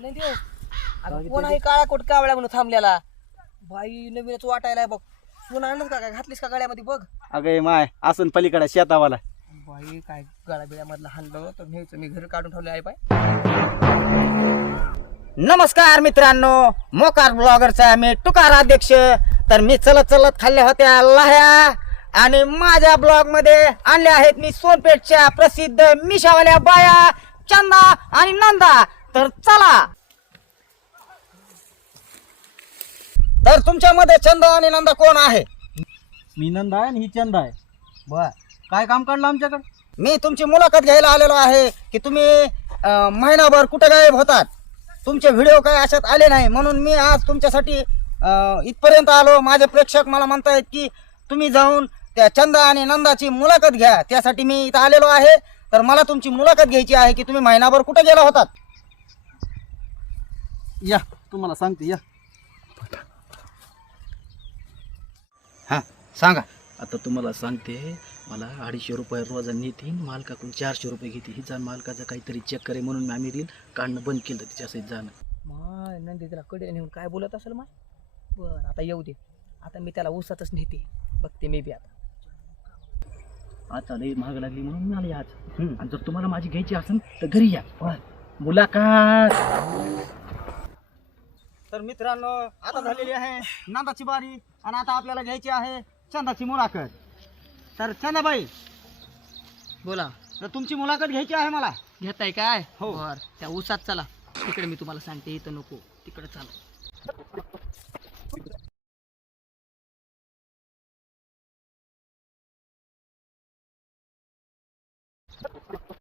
नाही देऊ अगं कोण आहे काळा कोट कावळ्या म्हणून थांबलेला बाई नवीनच वाटायला बघ कोण आणलं का काय घातलीस का गळ्यामध्ये बघ अगं माय असून पलीकडे शेतावाला बाई काय गळाबिळ्यामधलं हाणलं तर न्यायचं मी घर काढून ठेवले आहे बाय. नमस्कार मित्रांनो, मोकार ब्लॉगरचा मी तुकार अध्यक्ष. तर मी चलत चलत खाल्ल्या होत्या लाह्या आणि माझ्या ब्लॉग मध्ये आणल्या आहेत मी सोनपेठच्या प्रसिद्ध मिशावाल्या बाया चंदा आणि नंदा. तर चला, तर तुमच्यामध्ये चंदा आणि नंदा कोण आहे? मी नंदा आहे आणि ही चंदा आहे. बर, काय काम काढलं आमच्याकडे? मी तुमची मुलाखत घ्यायला आलेलो आहे की तुम्ही महिनाभर कुठे गायब होतात, तुमचे व्हिडिओ काय अशात आले नाही, म्हणून मी आज तुमच्यासाठी इथपर्यंत आलो. माझे प्रेक्षक मला म्हणतायत की तुम्ही जाऊन त्या चंदा आणि नंदाची मुलाखत घ्या, त्यासाठी मी इथं आलेलो आहे. तर मला तुमची मुलाखत घ्यायची आहे की तुम्ही महिनाभर कुठे गेला होतात. या तुम्हाला सांगते या. हां सांगा. आता तुम्हाला सांगते, मला 250 रुपये रोज नेतीन, मालकाकडून 400 रुपये घेते. हिचा मालकाचं काहीतरी चेक करे म्हणून आम्ही रील काढणं बंद केलं तिच्यासहित जाणं. माय नंदी तिला कडे नेऊन काय बोलत असेल माय. बर आता येऊ दे, आता मी त्याला ऊसातच नेते बघते मी बी आता. आता लई महाग लागली म्हणून मी आले आज. आणि जर तुम्हाला माझी घ्यायची असेल तर घरी या, मुलाखत. तर मित्रांनो, आता झालेली आहे नंदाची बारी आणि आता आपल्याला घ्यायची आहे चंदाची मुलाखत. तर चंदाबाई, बोला. तर तुमची मुलाखत घ्यायची आहे मला. घेताय काय? हो. बर त्या ऊसात चला, तिकडे मी तुम्हाला सांगते, इथं नको, तिकडे चला.